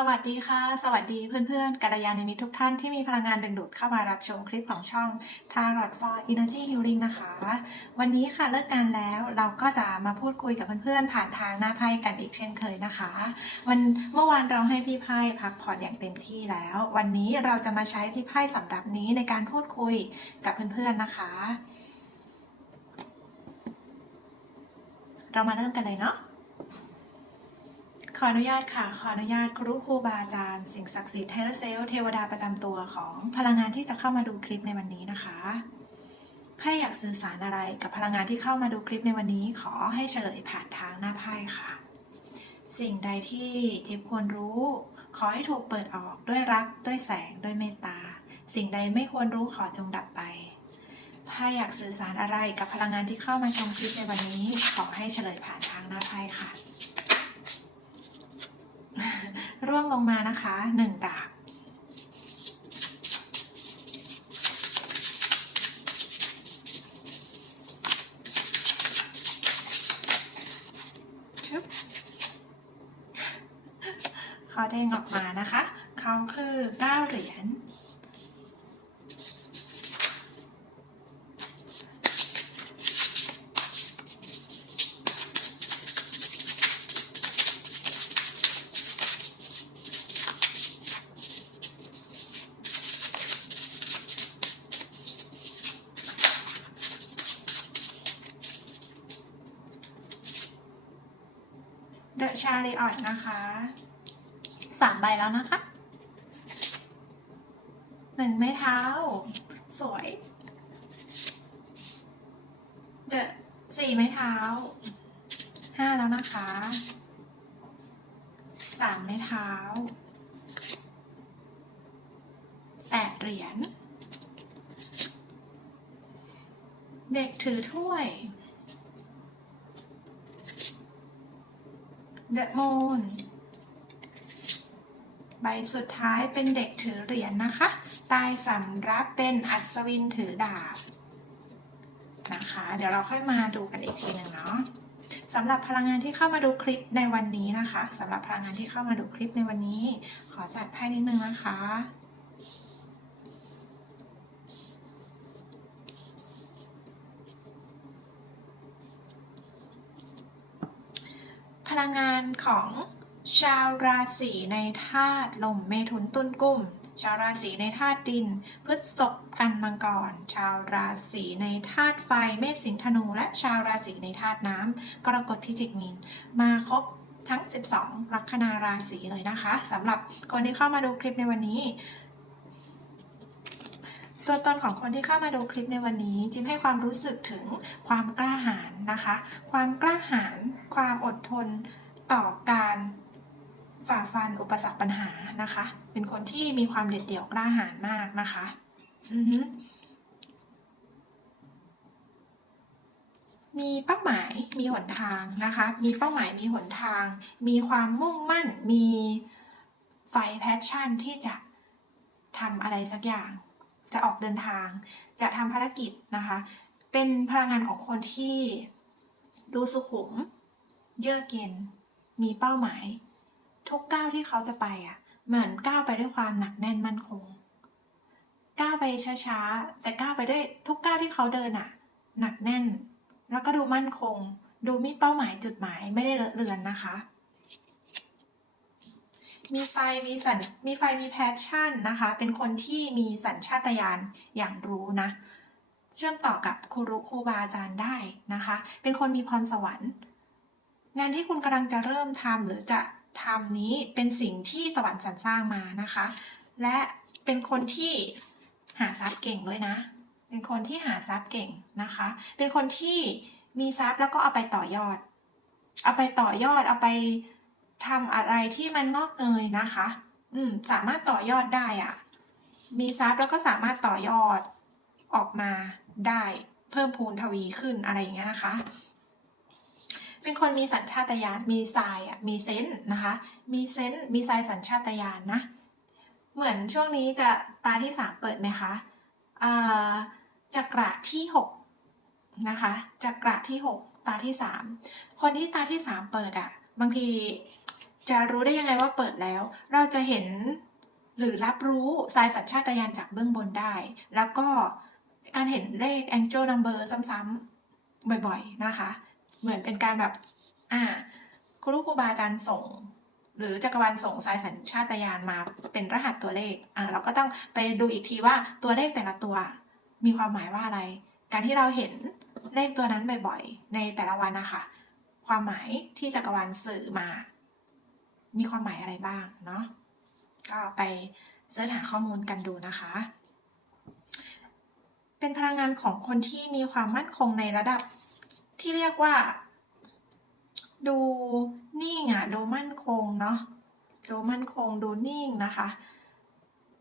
สวัสดีค่ะ สวัสดีเพื่อนๆกัลยาณมิตรทุกท่านที่มีพลังงานดึงดูดเข้ามารับชมคลิปของช่อง Tarot for Energy Healing นะคะ วันนี้ค่ะเลิกงานแล้วเราก็จะมาพูดคุยกับเพื่อนๆ ผ่านทางหน้าไพ่กันอีกเช่นเคยนะคะ วันเมื่อวานเราให้พี่ไพ่พักผ่อนอย่างเต็มที่แล้ว วันนี้เราจะมาใช้พี่ไพ่สำหรับนี้ในการพูดคุยกับเพื่อนๆนะคะ เรามาเริ่มกันเลยเนาะ ขออนุญาตค่ะ ขออนุญาตครูครูบาอาจารย์ สิ่งศักดิ์สิทธิ์เทลเซลเทวดาประจำตัวของพลังงานที่จะเข้ามาดูคลิปในวันนี้นะคะไพ่อยากสื่อสารอะไรกับพลังงานที่เข้ามาดูคลิปในวันนี้ ขอให้เฉลยผ่านทางหน้าไพ่ค่ะ สิ่งใดที่จิ๊บควรรู้ ขอให้ถูกเปิดออกด้วยรักด้วยแสงด้วยเมตตา สิ่งใดไม่ควรรู้ขอจงดับไปไพ่อยากสื่อสารอะไรกับพลังงานที่เข้ามาชมคลิปในวันนี้ ขอให้เฉลยผ่านทางหน้าไพ่ค่ะ ร่วงลงมานะคะหนึ่งดาบชึบเขาเด้งออกมานะคะ เขาคือเก้าเหรียญ เดอะ ชาลีออตนะคะสามใบแล้วนะคะหนึ่งไม้เท้า สวยเดอะสี่ไม้เท้าห้าแล้วนะคะสามไม้เท้าแปดเหรียญเด็กถือถ้วย เดอะมูนใบสุดท้ายเป็นเด็กถือเหรียญนะคะ ตายสำรับเป็นอัศวินถือดาบนะคะ เดี๋ยวเราค่อยมาดูกันอีกทีหนึ่งเนาะสำหรับพลังงานที่เข้ามาดูคลิปในวันนี้นะคะสำหรับพลังงานที่เข้ามาดูคลิปในวันนี้ ขอจัดไพ่นิดนึงนะคะ ลังงานของชาวราศีในธาตุลมเมถุนตุลกุมชาวราศีในธาตุดิน พฤษภกันมังกร ชาวราศีในธาตุไฟ เมษสิงห์ธนู และชาวราศีในธาตุน้ำกรกฎพิจิกมีน มาครบทั้ง 12 ลัคนาราศีเลยนะคะสำหรับคนที่เข้ามาดูคลิปในวันนี้ ตัวตนของคนที่เข้ามาดูคลิปในวันนี้จิมให้ความรู้สึกถึงความกล้าหาญนะคะ ความกล้าหาญความอดทนต่อการฝ่าฟันอุปสรรคปัญหานะคะ เป็นคนที่มีความเด็ดเดี่ยวกล้าหาญมากนะคะอือฮึมีเป้าหมายมีหนทางนะคะ มีเป้าหมายมีหนทาง มีความมุ่งมั่น มีไฟแพชชั่นที่จะทำอะไรสักอย่าง จะออกเดินทาง จะทำภารกิจนะคะ เป็นพลังงานของคนที่ดูสุขุม เยือกเย็น มีเป้าหมาย ทุกก้าวที่เขาจะไปอะ เหมือนก้าวไปด้วยความหนักแน่นมั่นคง ก้าวไปช้าๆ แต่ก้าวไปด้วยทุกก้าวที่เขาเดินอะ หนักแน่น แล้วก็ดูมั่นคง ดูมีเป้าหมายจุดหมายไม่ได้เลอะเลือนนะคะ มีไฟมีสัญมีไฟมีแพชชั่นนะคะ เป็นคนที่มีสัญชาตญาณอย่างรู้นะ เชื่อมต่อกับครูรุครูบาอาจารย์ได้นะคะ เป็นคนมีพรสวรรค์ งานที่คุณกำลังจะเริ่มทำหรือจะทำนี้เป็นสิ่งที่สวรรค์สรรสร้างมานะคะ และเป็นคนที่หาทรัพย์เก่งด้วยนะ เป็นคนที่หาทรัพย์เก่งนะคะ เป็นคนที่มีทรัพย์แล้วก็เอาไปต่อยอด เอาไปต่อยอดเอาไป ทำอะไรที่มันงอกเงยนะคะ อืม สามารถต่อยอดได้อะมีทรัพย์แล้วก็สามารถต่อยอดออกมาได้เพิ่มพูนทวีขึ้นอะไรอย่างเงี้ยนะคะ เป็นคนมีสัญชาตญาณ มีทรายอะ มีเซนส์นะคะ มีเซนส์มีทรายสัญชาตญาณนะ เหมือนช่วงนี้จะตาที่สามเปิดไหมคะจักระที่หกนะคะ จักระที่หกตาที่สามคนที่ตาที่สามเปิดอะ บางทีจะรู้ได้ยังไงว่าเปิดแล้ว เราจะเห็นหรือรับรู้สายสัญชาตญาณจากเบื้องบนได้ แล้วก็การเห็นเลข angel number ซ้ำๆบ่อยๆนะคะ เหมือนเป็นการแบบอ่าครูครูบาอาจารย์ส่ง หรือจักรวาลส่งสายสัญชาตญาณมาเป็นรหัสตัวเลขอ่าเราก็ต้องไปดูอีกทีว่าตัวเลขแต่ละตัว มีความหมายว่าอะไร การที่เราเห็นเลขตัวนั้นบ่อยๆ ในแต่ละวันนะคะ ความหมายที่จักรวาลสื่อมา มีความหมายอะไรบ้างเนาะก็ไปเสิร์ชหาข้อมูลกันดูนะคะ เป็นพลังงานของคนที่มีความมั่นคงในระดับที่เรียกว่า ดูนิ่งอะดูมั่นคงเนาะดูมั่นคงดูนิ่งนะคะ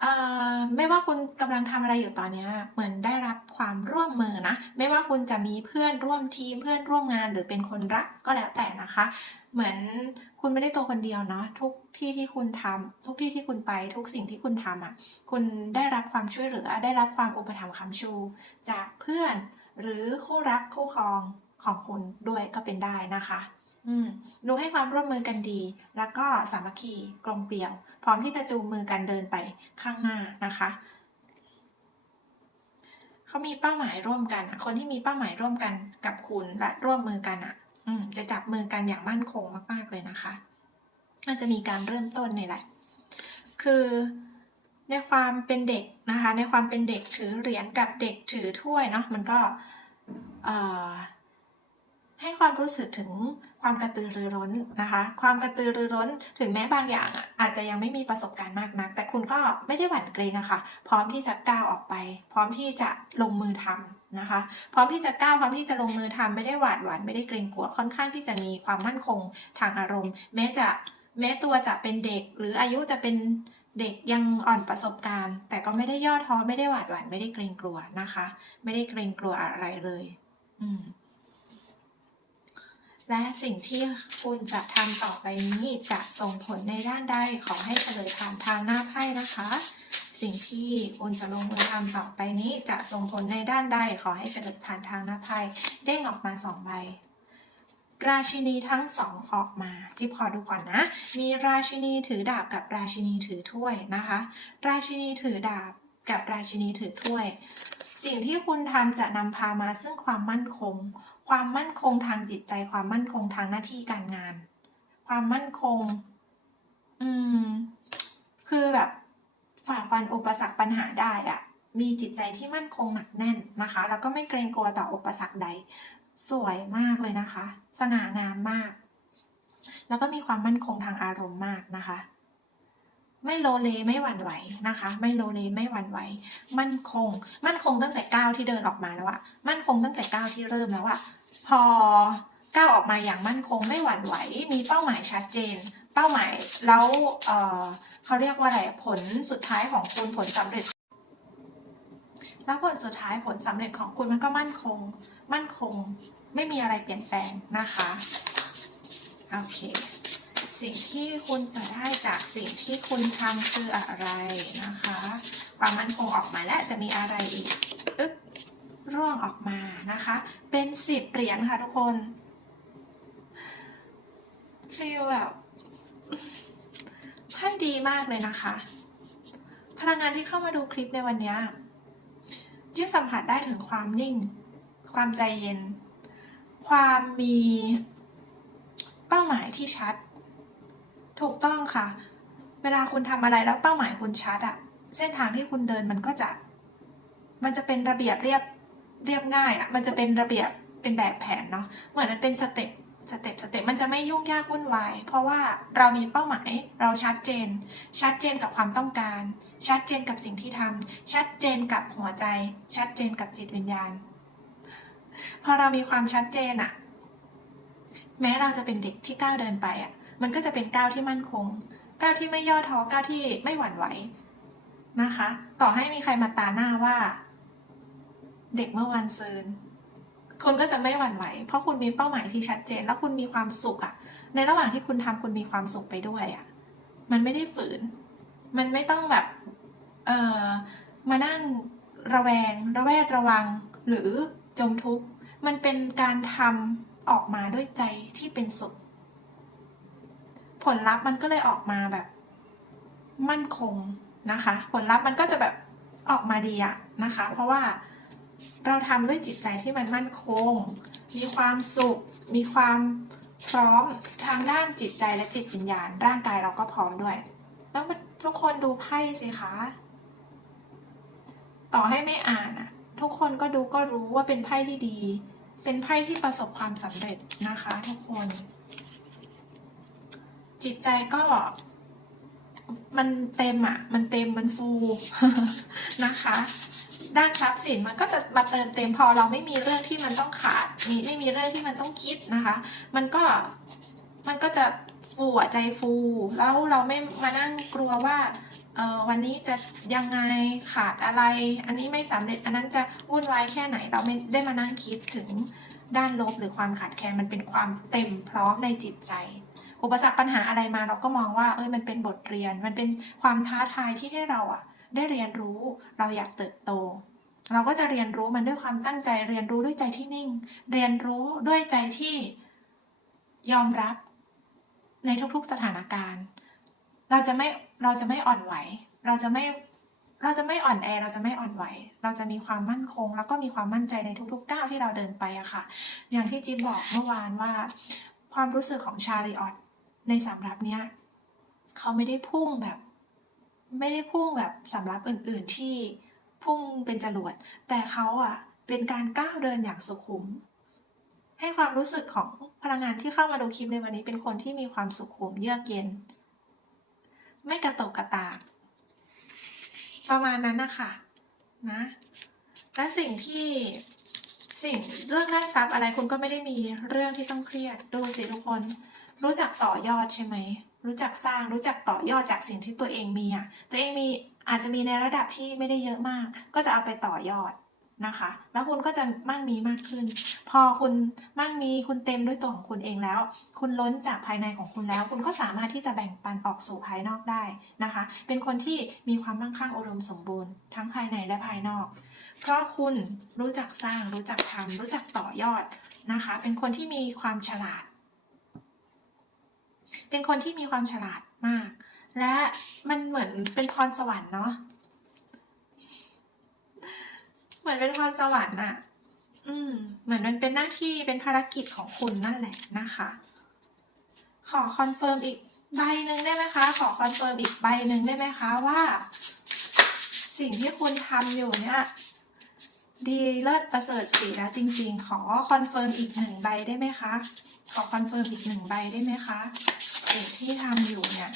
เอ่อไม่ว่าคุณกำลังทำอะไรอยู่ตอนเนี้ยเหมือนได้รับความร่วมมือนะ ไม่ว่าคุณจะมีเพื่อนร่วมทีมเพื่อนร่วมงานหรือเป็นคนรักก็แล้วแต่นะคะ เหมือนคุณไม่ได้ตัวคนเดียวเนาะทุกที่ที่คุณทำทุกที่ที่คุณไปทุกสิ่งที่คุณทำอะ คุณได้รับความช่วยเหลือ ได้รับความอุปถัมภ์คำชู จากเพื่อนหรือคู่รักคู่ครองของคุณด้วยก็เป็นได้นะคะ อืมดูให้ความร่วมมือกันดี แล้วก็สามัคคีกลมเกลียว พร้อมที่จะจูงมือกันเดินไปข้างหน้านะคะเขามีเป้าหมายร่วมกัน คนที่มีเป้าหมายร่วมกันกับคุณและร่วมมือกันอะ อืม จะจับมือกันอย่างมั่นคงมาก ๆ เลยนะคะอาจจะมีการเริ่มต้นในแหละ คือในความเป็นเด็กนะคะ ในความเป็นเด็กถือเหรียญกับเด็กถือถ้วยเนาะ มันก็ เอ่อ ให้ความรู้สึกถึงความกระตือรือร้นนะคะ ความกระตือรือร้นถึงแม้บางอย่างอะอาจจะยังไม่มีประสบการณ์มากนัก แต่คุณก็ไม่ได้หวั่นเกรงอะคะ่ะ พร้อมที่จะก้าวออกไป พร้อมที่จะลงมือทำนะคะ พร้อมที่จะก้าวพร้อมที่จะลงมือทำไม่ได้หวาดหวั่นไม่ได้เกรงกลัวค่อนข้างที่จะมีความมั่นคงทางอารมณ์ แม้จะแม้ตัวจะเป็นเด็ก หรืออายุจะเป็นเด็กยังอ่อนประสบการณ์ แต่ก็ไม่ได้ย่อท้อไม่ได้หวาดหวั่นไม่ได้เกรงกลัวนะคะ ไม่ได้เกรงกลัวอะไรเลย อืม และสิ่งที่คุณจะทำต่อไปนี้จะส่งผลในด้านใดขอให้เฉลยผ่านทางหน้าไพ่นะคะ สิ่งที่คุณจะลงมือทำต่อไปนี้จะส่งผลในด้านใดขอให้เฉลยผ่านทางหน้าไพ่เด้งออกมาสองใบราชินีทั้งสองออกมา จิ๊บขอดูก่อนนะ มีราชินีถือดาบกับราชินีถือถ้วยนะคะ ราชินีถือดาบกับราชินีถือถ้วย สิ่งที่คุณทำจะนำพามาซึ่งความมั่นคง ความมั่นคงทางจิตใจ ความมั่นคงทางหน้าที่การงาน ความมั่นคง อืม คือแบบฝ่าฟันอุปสรรคปัญหาได้อะมีจิตใจที่มั่นคงหนักแน่นนะคะ แล้วก็ไม่เกรงกลัวต่ออุปสรรคใด สวยมากเลยนะคะ สง่างามมาก แล้วก็มีความมั่นคงทางอารมณ์มากนะคะ ไม่โลเลไม่หวั่นไหวนะคะ ไม่โลเลไม่หวั่นไหว มั่นคง มั่นคงตั้งแต่ก้าวที่เดินออกมาแล้วอะมั่นคงตั้งแต่ก้าวที่เริ่มแล้วอะพอก้าวออกมาอย่างมั่นคงไม่หวั่นไหว มีเป้าหมายชัดเจน เป้าหมายแล้วเเขาเรียกว่าอะไรผลสุดท้ายของคุณผลสำเร็จ แล้วผลสุดท้ายผลสำเร็จของคุณมันก็มั่นคง มั่นคงไม่มีอะไรเปลี่ยนแปลงนะคะโอเค สิ่งที่คุณจะได้จากสิ่งที่คุณทำคืออะไรนะคะ ความมั่นคงออกมาแล้วจะมีอะไรอีกอึ๊บร่วงออกมานะคะ เป็นสิบเหรียญค่ะทุกคนฟีลแบบไพ่ดีมากเลยนะคะ พลังงานที่เข้ามาดูคลิปในวันนี้จิ๊บสัมผัสได้ถึงความนิ่ง ความใจเย็น ความมีเป้าหมายที่ชัด ถูกต้องค่ะ เวลาคุณทำอะไรแล้วเป้าหมายคุณชัดอะเส้นทางที่คุณเดินมันก็จะ มันจะเป็นระเบียบเรียบเรียบง่ายอะมันจะเป็นระเบียบเป็นแบบแผนเนาะเหมือนมันเป็นสเต็ปสเต็ปสเต็ปมันจะไม่ยุ่งยากวุ่นวาย เพราะว่าเรามีเป้าหมายเราชัดเจน ชัดเจนกับความต้องการ ชัดเจนกับสิ่งที่ทำชัดเจนกับหัวใจ ชัดเจนกับจิตวิญญาณ พอเรามีความชัดเจนอะแม้เราจะเป็นเด็กที่ก้าวเดินไปอะ มันก็จะเป็นก้าวที่มั่นคง ก้าวที่ไม่ย่อท้อก้าวที่ไม่หวั่นไหวนะคะ ต่อให้มีใครมาตาหน้าว่า เด็กเมื่อวันซืนคุณก็จะไม่หวั่นไหว เพราะคุณมีเป้าหมายที่ชัดเจน แล้วคุณมีความสุขอะในระหว่างที่คุณทำคุณมีความสุขไปด้วยอะมันไม่ได้ฝืน มันไม่ต้องแบบ เอ่อมานั่งระแวง ระแวดระวัง หรือจมทุกข์ มันเป็นการทำออกมาด้วยใจที่เป็นสุข ผลลัพธ์มันก็เลยออกมาแบบ มั่นคงนะคะ ผลลัพธ์มันก็จะแบบออกมาดีอะนะคะ เพราะว่าเราทำด้วยจิตใจที่มันมั่นคง มีความสุข มีความพร้อมทางด้านจิตใจและจิตวิญญาณ ร่างกายเราก็พร้อมด้วย แล้วทุกคนดูไพ่สิคะ ต่อให้ไม่อ่านอะทุกคนก็ดูก็รู้ว่าเป็นไพ่ที่ดี เป็นไพ่ที่ประสบความสำเร็จนะคะ ทุกคน จิตใจก็มันเต็มอะ มันเต็มมันฟูนะคะ ด้านทรัพย์สินมันก็จะมาเติมเต็มพอเราไม่มีเรื่องที่มันต้องขาดมีไม่มีเรื่องที่มันต้องคิดนะคะ มันก็มันก็จะฟูอะใจฟู แล้วเราไม่มานั่งกลัวว่าเออวันนี้จะยังไงขาดอะไร อันนี้ไม่สำเร็จ อันนั้นจะวุ่นวายแค่ไหน เราไม่ได้มานั่งคิดถึงด้านลบหรือความขาดแคลนมันเป็นความเต็มพร้อมในจิตใจ อุปสรรคปัญหาอะไรมาเราก็มองว่าเอ้ยมันเป็นบทเรียน มันเป็นความท้าทายที่ให้เราอะได้เรียนรู้เราอยากเติบโต เราก็จะเรียนรู้มันด้วยความตั้งใจเรียนรู้ด้วยใจที่นิ่ง เรียนรู้ด้วยใจที่ยอมรับในทุกๆสถานการณ์ เราจะไม่เราจะไม่อ่อนไหว เราจะไม่เราจะไม่อ่อนแอเราจะไม่อ่อนไหว เราจะมีความมั่นคง แล้วก็มีความมั่นใจในทุกๆก้าวที่เราเดินไปอะค่ะ อย่างที่จิ๊บบอกเมื่อวานว่า ความรู้สึกของชาลีออต ในสำรับเนี้ยเขาไม่ได้พุ่งแบบ ไม่ได้พุ่งแบบสำรับอื่นๆที่พุ่งเป็นจรวด แต่เขาอะเป็นการก้าวเดินอย่างสุขุม ให้ความรู้สึกของพลังงานที่เข้ามาดูคลิปในวันนี้เป็นคนที่มีความสุขุมเยือกเย็น ไม่กระตกกระตากประมาณนั้นนะคะนะและสิ่งที่สิ่งเรื่องด้านทรัพย์อะไรคุณก็ไม่ได้มีเรื่องที่ต้องเครียดดูสิทุกคน รู้จักต่อยอดใช่ไหม รู้จักสร้างรู้จักต่อยอดจากสิ่งที่ตัวเองมีอะ ตัวเองมีอาจจะมีในระดับที่ไม่ได้เยอะมาก ก็จะเอาไปต่อยอดนะคะ แล้วคุณก็จะมั่งมีมากขึ้น พอคุณมั่งมีคุณเต็มด้วยตัวของคุณเองแล้ว คุณล้นจากภายในของคุณแล้ว คุณก็สามารถที่จะแบ่งปันออกสู่ภายนอกได้นะคะ เป็นคนที่มีความมั่งคั่งอุดมสมบูรณ์ทั้งภายในและภายนอก เพราะคุณรู้จักสร้างรู้จักทำรู้จักต่อยอดนะคะ เป็นคนที่มีความฉลาด เป็นคนที่มีความฉลาดมาก และมันเหมือนเป็นพรสวรรค์เนาะเหมือนเป็นพรสวรรค์อะอืม เหมือนมันเป็นหน้าที่เป็นภารกิจของคุณนั่นแหละนะคะ ขอคอนเฟิร์มอีกใบหนึ่งได้ไหมคะ ขอคอนเฟิร์มอีกใบหนึ่งได้ไหมคะว่า สิ่งที่คุณทำอยู่เนี่ยดีเลิศประเสริฐสีแล้วจริง ๆ ขอคอนเฟิร์มอีกหนึ่งใบได้ไหมคะ ขอคอนเฟิร์มอีกหนึ่งใบได้ไหมคะ สิ่งที่ทำอยู่เนี่ย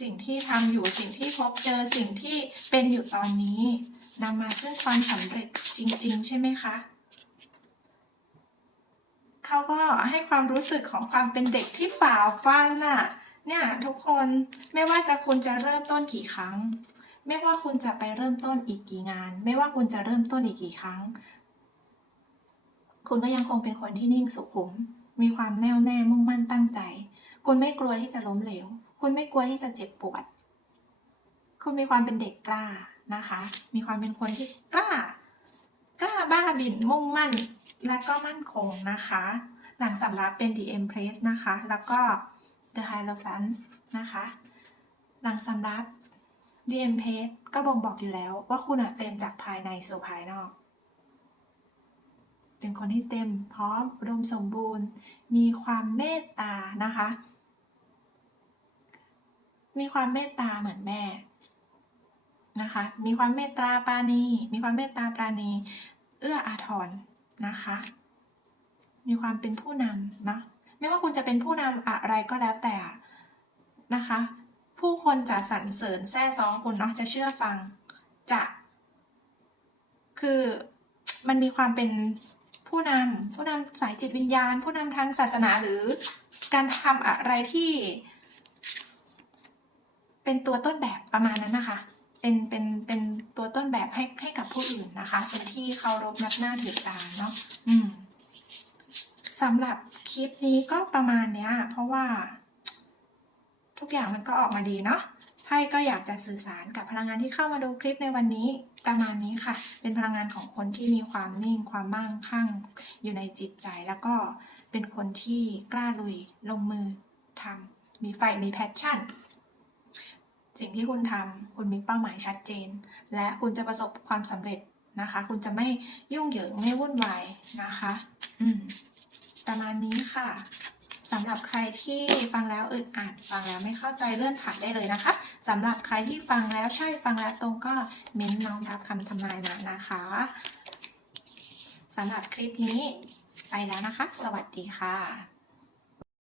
สิ่งที่ทำอยู่สิ่งที่พบเจอสิ่งที่เป็นอยู่ตอนนี้นำมาซึ่งความสำเร็จจริง ๆ ใช่ไหมคะเขาก็ให้ความรู้สึกของความเป็นเด็กที่ฝ่าฟันน่ะ เนี่ยทุกคนไม่ว่าจะคุณจะเริ่มต้นกี่ครั้ง ไม่ว่าคุณจะไปเริ่มต้นอีกกี่งาน ไม่ว่าคุณจะเริ่มต้นอีกกี่ครั้ง คุณก็ยังคงเป็นคนที่นิ่งสุขุม มีความแน่วแน่มุ่งมั่นตั้งใจ คุณไม่กลัวที่จะล้มเหลว คุณไม่กลัวที่จะเจ็บปวด คุณมีความเป็นเด็กกล้านะคะ มีความเป็นคนที่กล้า กล้าบ้าบินมุ่งมั่น และก็มั่นคงนะคะ หลังสำรับเป็น The Empress นะคะ แล้วก็ The Hierophant นะคะ หลังสำรับ The Empress ก็บ่งบอกอยู่แล้วว่าคุณเต็มจากภายในสู่ภายนอกเป็นคนที่เต็มพร้อมอุดมสมบูรณ์ มีความเมตตานะคะ มีความเมตตาเหมือนแม่นะคะ มีความเมตตาปราณี มีความเมตตาปราณี เอื้ออาทรนะคะ มีความเป็นผู้นำนะไม่ว่าคุณจะเป็นผู้นำอะไรก็แล้วแต่นะคะ ผู้คนจะสรรเสริญแซ่ซ้องคุณเนาะจะเชื่อฟังจะ คือมันมีความเป็นผู้นำผู้นำสายจิตวิญญาณ ผู้นำทางศาสนาหรือการทำอะไรที่ เป็นตัวต้นแบบประมาณนั้นนะคะ เป็นเป็นเป็นตัวต้นแบบให้ให้กับผู้อื่นนะคะ เป็นที่เคารพนับหน้าถือตาเนาะอืมสำหรับคลิปนี้ก็ประมาณเนี้ย เพราะว่า ทุกอย่างมันก็ออกมาดีเนาะไพ่ก็อยากจะสื่อสารกับพลังงานที่เข้ามาดูคลิปในวันนี้ประมาณนี้ค่ะ เป็นพลังงานของคนที่มีความนิ่งความมั่งคั่งอยู่ในจิตใจแล้วก็เป็นคนที่กล้าลุยลงมือทำมีไฟมีแพชชั่น สิ่งที่คุณทำคุณมีเป้าหมายชัดเจน และคุณจะประสบความสำเร็จนะคะ คุณจะไม่ยุ่งเหยิงไม่วุ่นวายนะคะอืประมาณนี้ค่ะสำหรับใครที่ฟังแล้วอึดอัดฟังแล้วไม่เข้าใจเลื่อนผ่านได้เลยนะคะสำหรับใครที่ฟังแล้วใช่ฟังแล้วตรงก็เม้นน้องรับคำทำนายมานะคะสำหรับคลิปนี้ไปแล้วนะคะ สวัสดีค่ะ